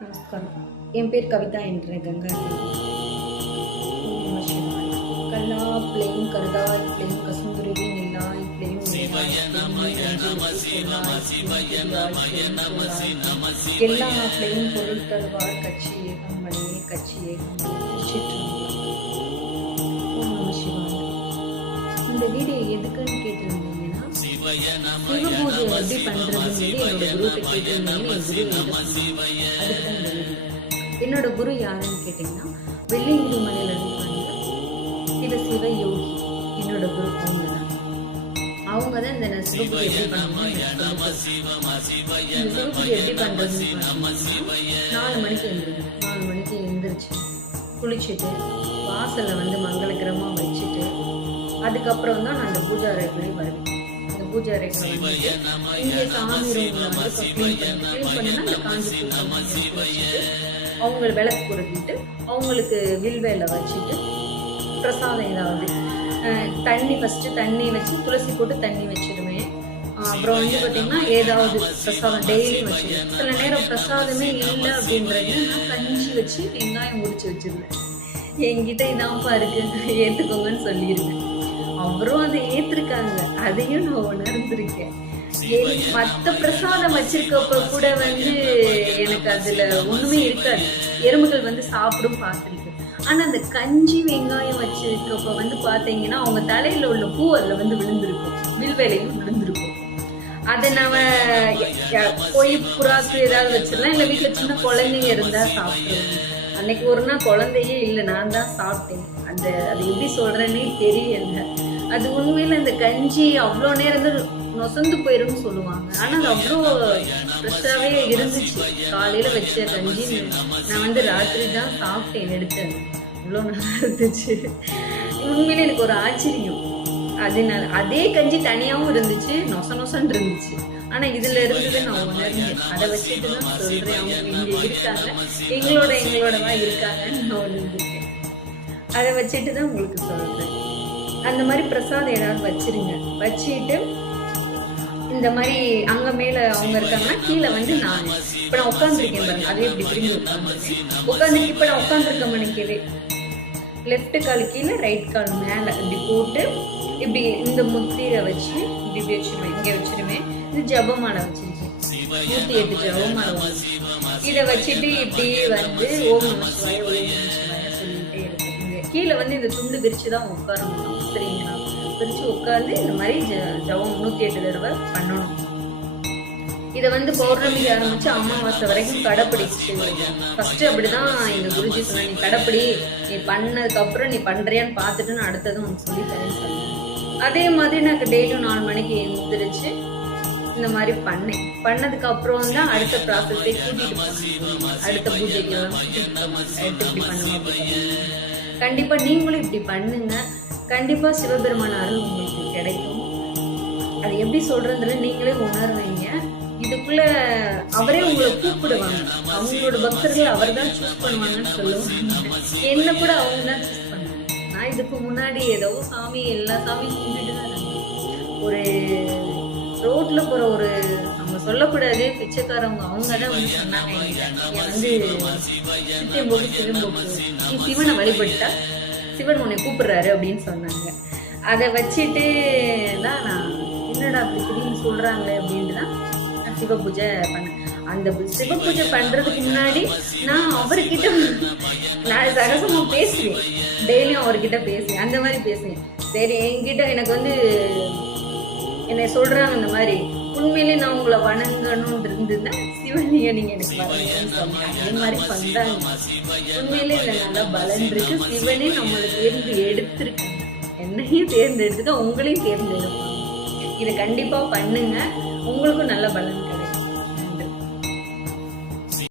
நமஸ்காரம். என் பேர் கவிதா என்ற கங்கா தேவி. கல்லா பிளேம் கருதாய் பிளேம் கசுந்துருவி நில்லாய் பிளேம் எல்லா பிளேம் பொருள் தருவார் கட்சி ஏகம் மணியே கட்சி ஏகம் இந்த வீடியோ எதுக்குன்னு கேட்டிருந்தீங்கன்னா, சிவ பூஜை எப்படி பண்றதுன்னு என்னோட குருட்ட கேட்டிருந்தீங்கன்னா என் குரு அதுக்கு தான் இந்த வீடியோ. என்னோட குரு யாருன்னு கேட்டீங்கன்னா, வெள்ளிங்கிரி மலையில இருக்காங்க சிவ யோகி. என்னோட குரு அவங்க தான் இந்த சிவபூஜை எப்படி பண்ணணும். இந்த சிவபூஜை எப்படி பண்றதுன்னு 4 மணிக்கு எழுந்திருக்கேன். 4 மணிக்கு எழுந்திரிச்சு குளிச்சுட்டு வாசல்ல மங்களகரமா வச்சுட்டு அதுக்கப்புறம் தான் நான் அந்த பூஜா அறைக்குள்ளே வருவேன். அந்த பூஜா அறைக்குள்ள இங்கே சாமி ரூம்ல க்ளீன் பண்ணினா அந்த காஞ்சி பூ வச்சுட்டு அவங்க விளக்கு பொருத்திட்டு அவங்களுக்கு வில்வேல வச்சுட்டு பிரசாதம் ஏதாவது தண்ணி ஃபஸ்ட்டு தண்ணி வச்சு துளசி போட்டு தண்ணி வச்சிடுவேன். அப்புறம் பார்த்தீங்கன்னா ஏதாவது பிரசாதம் டெய்லி வச்சுருவேன். சில நேரம் பிரசாதமே இல்லை அப்படின்றது நான் கஞ்சி வச்சு வெங்காயம் முடிச்சு வச்சிருவேன். என்கிட்ட இதான்ப்பா இருக்கு ஏற்றுக்கோங்கன்னு சொல்லியிருக்கேன். அவரும் அதை ஏற்றிருக்காங்க, அதையும் நான் உணர்ந்திருக்கேன். மற்ற பிரசாதம் வச்சிருக்கப்ப கூட எனக்கு அதுல ஒண்ணுமே இருக்காது. எறும்புகள் சாப்பிடும் பார்த்துருக்கேன். ஆனா அந்த கஞ்சி வெங்காயம் வச்சிருக்கப்ப பாத்தீங்கன்னா அவங்க தலையில உள்ள பூ அதுல விழுந்திருக்கும், வில்வேலையும் விழுந்திருக்கும். அதை நம்ம போய் புறாக்கு ஏதாவது வச்சிடலாம், இல்லை வீட்டுல சின்ன குழந்தைங்க இருந்தா சாப்பிடுவோம். அன்னைக்கு ஒரு நாள் குழந்தையே இல்லை, நான் தான் சாப்பிட்டேன். அது எப்படி சொல்றேன்னே தெரியல. அது உண்மையில அந்த கஞ்சி அவ்வளோ நேரம் நொசந்து போயிடும்னு சொல்லுவாங்க. ஆனால் அது அவ்வளோ ஃப்ரெஷ்ஷாகவே இருந்துச்சு. காலையில் வச்ச கஞ்சி நான் ராத்திரி தான் சாப்பிட்டேன், எடுத்தேன். அவ்வளோ நல்லா இருந்துச்சு. உண்மையில எனக்கு ஒரு ஆச்சரியம். அதனால அதே கஞ்சி தனியாகவும் இருந்துச்சு, நொசன்னு இருந்துச்சு. ஆனால் இதில் இருந்தது நான் உணர்ந்தேன். அதை வச்சுட்டு தான் சொல்கிறேன். அவங்க இங்கே இருக்காங்க, எங்களோடவா இருக்காங்கன்னு நான் உணர்ந்துருக்கேன். அதை வச்சுட்டு தான் உங்களுக்கு சொல்கிறேன். அந்த மாதிரி பிரசாதம் ஏதாவது வச்சிருங்க. வச்சுட்டு இந்த மாதிரி அங்கே மேலே அவங்க இருக்காங்கன்னா கீழே நான் இப்போ நான் உட்காந்துருக்கேன் பாருங்க, அதே இப்படி திரும்பி உட்காந்துருக்கு. இப்போ நான் உட்காந்துருக்க மணிக்கவே லெஃப்ட் கால் கீழே ரைட் கால் மேலே இப்படி போட்டு இப்படி இந்த முத்திரை வச்சு இப்படி வச்சிருவேன். இங்கே வச்சிருவேன். இது ஜபமாலை வச்சிருக்கேன், 108 ஜபமாலை. இதை வச்சுட்டு இப்படி ஓம் நம சிவாய ஓம் நம சிவாய சொல்லிகிட்டே இருக்கேன். கீழே இந்த துண்டு விரிச்சு தான் உட்காரணும், சரிங்களா? பிரித்து உட்காந்து இந்த மாதிரி ஜபம் 108 தடவை பண்ணணும். இதை பௌர்ணமிக்கு ஆரம்பிச்சு அமாவாசை வரைக்கும் கடைப்பிடிச்சு ஃபர்ஸ்ட் அப்படிதான் எங்க குருஜி சொன்ன, நீ கடைப்பிடி, நீ பண்ணதுக்கப்புறம் நீ பண்றியான்னு பார்த்துட்டு நான் அடுத்ததும் உனக்கு சொல்லி தரேன்னு சொன்னேன். அதே மாதிரி எனக்கு டெய்லியும் 4 மணிக்கு எழுந்திரிச்சு இந்த மாதிரி பண்ணதுக்கு அப்புறம் தான் அடுத்த ப்ராசஸை கூட்டிட்டு போனேன். அடுத்த பூஜைக்கு எடுத்து இப்படி பண்ணுங்க அப்படின்னு. கண்டிப்பா நீங்களும் இப்படி பண்ணுங்க. கண்டிப்பா சிவபெருமான அருள் உங்களுக்கு கிடைக்கும். அது எப்படி சொல்றதுல நீங்களே உணர்வீங்க. இதுக்குள்ள அவரே உங்களை கூப்பிடுவாங்க. அவங்களோட பக்தர்கள் அவர் தான் சூஸ் பண்ணுவாங்கன்னு சொல்லுவாங்க. என்ன கூட அவங்க தான் சூஸ் பண்ணுவாங்க. நான் இதுக்கு முன்னாடி ஏதோ சாமி எல்லா சாமியும் கும்பிட்டு தான் ஒரு ரோட்ல போற ஒரு அவங்க சொல்லக்கூடாது பிச்சைக்காரவங்க, அவங்க தான் சொன்னாங்க, சித்தியம்போக்கு சிவம்போக்கு, நீ சிவனை வழிபட்டா சிவன் உன்னை கூப்பிடுறாரு அப்படின்னு சொன்னாங்க. அதை வச்சுட்டு தான் நான் என்னடா அப்படி திடீர்னு சொல்றாங்களே அப்படின்ட்டு தான் நான் சிவ பூஜை பண்ணேன். அந்த சிவ பூஜை பண்றதுக்கு முன்னாடி நான் அவர்கிட்ட நான் சகசமா பேசுவேன். டெய்லியும் அவர்கிட்ட பேசுவேன், அந்த மாதிரி பேசுவேன். சரி என்கிட்ட எனக்கு என்னை சொல்றாங்க இந்த மாதிரி, உண்மையிலே நான் உங்களை வணங்கணும்னு இருந்ததுன்னா சிவனிய நீங்க எனக்கு வரணும்னு சொன்னேன். அதே மாதிரி பண்றாங்க. உண்மையிலே இல்லை நல்லா பலன் இருக்கு. சிவனே நம்மளை தேர்ந்தெடுத்திருக்காங்க, என்னையும் தேர்ந்தெடுத்துக்க உங்களையும் தேர்ந்தெடுப்பாங்க. இதை கண்டிப்பா பண்ணுங்க, உங்களுக்கும் நல்ல பலன்.